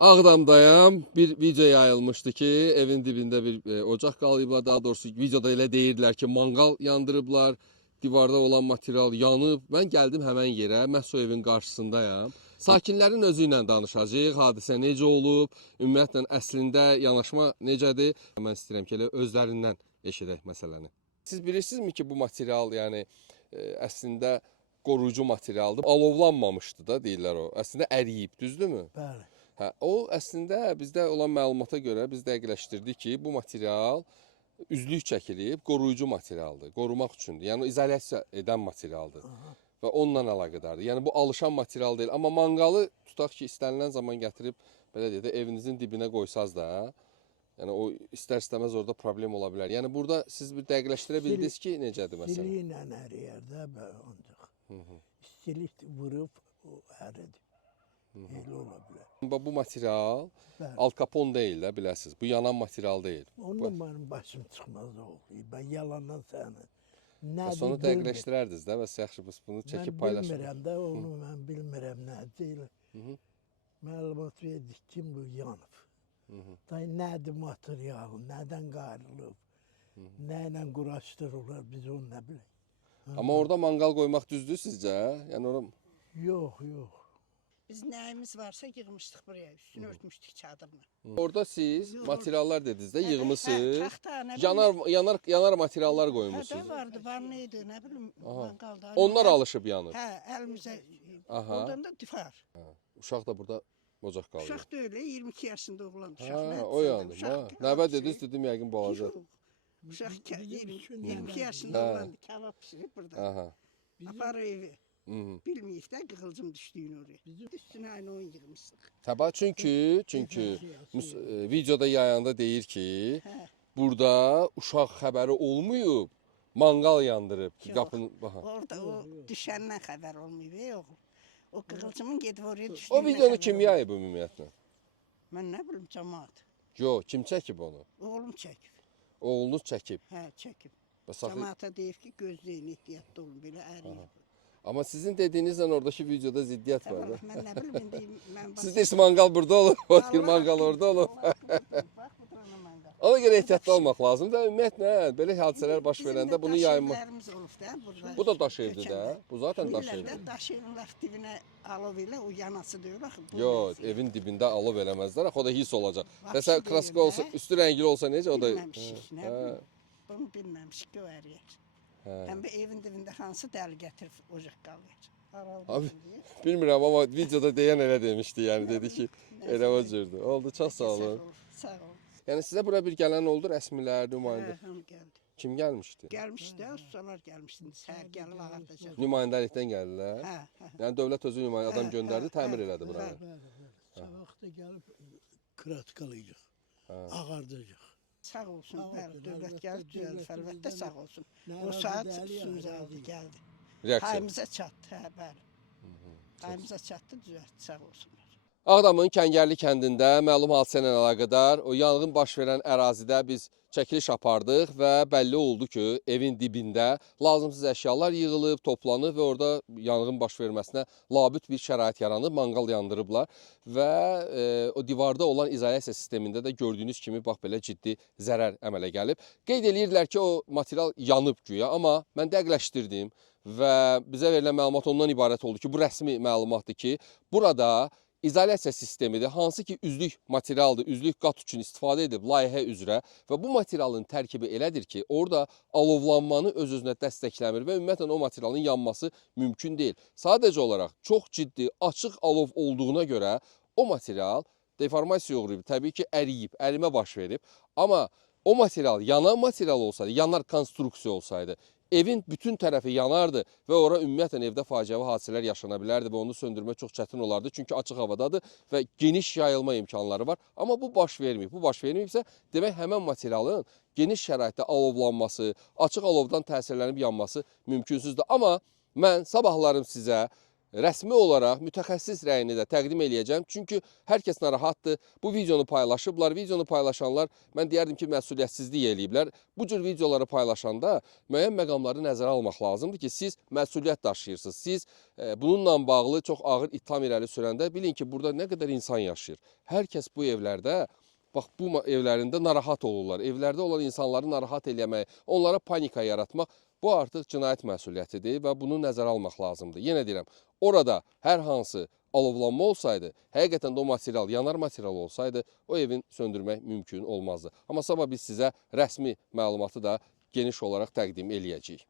Ağdamdayam. Bir video yayılmışdı ki, evin dibində bir ocaq qalayıblar. Daha doğrusu videoda elə deyirdilər ki, mangal yandırıblar. Divarda olan material yanıb. Mən gəldim həmən yerə. Məhz o evin qarşısındayam. Sakinlərin özü ilə danışacağıq. Hadisə necə olub? Ümumiyyətlə əslində yanaşma necədir? Mən istəyirəm ki, elə özlərindən eşidək məsələni. Siz bilirsinizmi ki, bu material yəni əslində qoruyucu materialdır. Alovlanmamışdı da deyirlər o. Əslində əriyib, düzdürmü? Bəli. Hə, o əslində bizdə olan məlumata görə biz dəqiqləşdirdik ki, bu material üzlük çəkilib, qoruyucu materialdır, qorumaq üçündür. Yəni izolyasiya edən materialdır. Aha. Və onunla əlaqədardır. Yəni bu alışan material deyil. Amma manqalı tutaq ki, istənilən zaman gətirib belə deyək də evinizin dibinə qoysaz da, yəni o istər-istəməz orada problem ola bilər. Yəni burada siz bir dəqiqləşdirə bildiniz ki, necədir məsələn? İstiliklə əriyər də ancaq. İstilik vurub o əridir. Elə ola bilər. Bu material Bəli. Al Capone deyil də, biləsiniz. Bu yanan material deyil. Ondan mənim başım çıxmaz oğlu. Ben yalandan səni. Sonra dəqiqləşdirərdiniz də və yaxşı biz bunu çəkib Mən paylaşırıq. bilmirəm də, onu mən bilmirəm nə deyil. Məlumat verdik ki, bu yanıb. Da nədir material, nədən qayrılıb, nə ilə quraşdırırlar, biz onu nə bilək. Amma orada manqal qoymaq düzdür sizcə? Yəni ora Yox, yox. Biz nəyimiz varsa yığmışdıq buraya, üstünü örtmüşdük çadırla. orada siz materiallar dediniz də yığmısınız. Taxta, nə bilim. Yanar materiallar Hə, qoymusunuz. də vardı, var neydi, nə bilim, manqalda. Onlar alışıb yanır. Hə, əlimizə, Aha. oradan da difar. Uşaq da burada ocaq qalıyor. Uşaq da öyle, 22 yaşında oğlan uşaq. Ha, o yandı. Nəvə dediniz, dedim yəqin balaca. Uşaq 22 Hə. yaşında oğlandı, kebab pişirib burada. Aha. Apar evi. Mhm. Bilməyib də qığılcım düşdüyünü oraya. Üstünə aynı oyun yığmışsın. Təbii çünki videoda yayanda deyir ki, Hə. burada uşaq xəbəri olmayıb, manqal yandırıb Yox. qapını. Baxa. Orada o düşəndən xəbər olmayıb, oğul. O qığılcımın gedib oraya düşdüyündən O videonu xəbər kim olmayıb. yayıb ümumiyyətlə? Mən nə bilim, cəmaat. Yox, kim çəkib onu? Oğlum çəkib. Oğlunuz çəkib. Hə, çəkib. Və saxı- Cəmaata deyir ki, gözləyin, ehtiyatlı olun, belə əriyir. Amma sizin dediyinizlə oradakı videoda ziddiyyət var da. Mən nə bilim, indi mən Siz deyirsiniz manqal burada olur, o deyir manqal orada olur. Bax, bu tarafa manqal. Ona görə ehtiyatlı olmaq lazımdır. Ümumiyyətlə, belə hadisələr baş Bizim verəndə də bunu daş yaymaq. evlərimiz olub da burada. Bu da daş evdir də. Kökəndə. Bu zaten daş Bilirlər evdir. də, daş evin laf dibinə alov ilə o yanası deyir, bax. bu Yox, nəsil. evin dibində alov eləməzlər, axı o da hiss olacaq. Vəhşi Məsələn, deyir klassik də. olsa, üstü rəngli olsa necə o da. Bilməmişik, nə bilim. Bunu bilməmişik, görəriyək. Həm də evin dibində hansı dəli gətirib ocaq qalıyır. Abi, bilmirəm amma videoda deyən elə demişdi, yəni dedi ki, elə o cürdür. Oldu, çox sağ olun. Sağ ol. Yəni sizə bura bir gələn oldu, rəsmilər, nümayəndə. Hə, hamı gəldi. Kim gəlmişdi? Gəlmişdi, ustalar gəlmişdi. Səhər gəlib ağardacaq. Nümayəndəlikdən gəldilər. Hə, hə. Yəni dövlət özü nümayəndə adam Hə, göndərdi, hə, təmir hə, elədi hə. buranı. Bəli, bəli. Sabahda gəlib kratkalayacaq. Ağardacaq. Sağ olsun, Sağ bəli, olsun, dövlət əlbəttə, gəlib düzəldi, dövlət əlbəttə bizdən sağ olsun. nə O razı saat deyil, üstümüzə razı aldı, deyil. gəldi. Reaksiya. Hayımıza çatdı, hə, bəli. Hayımıza çatdı, düzəltdi, sağ olsunlar. Ağdamın Kəngərli kəndində məlum hadisə ilə əlaqədar o yanğın baş verən ərazidə biz çəkiliş apardıq və bəlli oldu ki, evin dibində lazımsız əşyalar yığılıb, toplanıb və orada yanğın baş verməsinə labüd bir şərait yaranıb, manqal yandırıblar və o divarda olan izolyasiya sistemində də gördüyünüz kimi bax belə ciddi zərər əmələ gəlib. Qeyd edirdilər ki, o material yanıb güya, amma mən dəqiqləşdirdim və bizə verilən məlumat ondan ibarət oldu ki, bu rəsmi məlumatdır ki, burada izolyasiya sistemidir, hansı ki üzlük materialdır, üzlük qat üçün istifadə edib layihə üzrə və bu materialın tərkibi elədir ki, orada alovlanmanı öz-özünə dəstəkləmir və ümumiyyətlə o materialın yanması mümkün deyil. Sadəcə olaraq çox ciddi, açıq alov olduğuna görə o material deformasiya uğrayıb, təbii ki əriyib, ərimə baş verib. Amma o material yanan material olsaydı, yanar konstruksiya olsaydı, evin bütün tərəfi yanardı və ora ümumiyyətlə evdə faciəvi hadisələr yaşana bilərdi və onu söndürmək çox çətin olardı. Çünki açıq havadadır və geniş yayılma imkanları var. Amma bu baş verməyib. Bu baş verməyibsə, demək həmən materialın geniş şəraitdə alovlanması, açıq alovdan təsirlənib yanması mümkünsüzdür. Amma mən sabahlarım sizə rəsmi olaraq mütəxəssis rəyini də təqdim eləyəcəm. Çünki hər kəs narahatdır. Bu videonu paylaşıblar. Videonu paylaşanlar, mən deyərdim ki, məsuliyyətsizlik eləyiblər. Bu cür videoları paylaşanda müəyyən məqamları nəzərə almaq lazımdır ki, siz məsuliyyət daşıyırsınız. Siz bununla bağlı çox ağır ittiham irəli sürəndə bilin ki, burada nə qədər insan yaşayır. Hər kəs bu evlərdə, bax bu evlərində narahat olurlar. Evlərdə olan insanları narahat eləmək, onlara panika yaratmaq, bu artıq cinayət məsuliyyətidir və bunu nəzərə almaq lazımdır. Yenə deyirəm, orada hər hansı alovlanma olsaydı, həqiqətən də o material, yanar material olsaydı, o evin söndürmək mümkün olmazdı. Amma sabah biz sizə rəsmi məlumatı da geniş olaraq təqdim eləyəcəyik.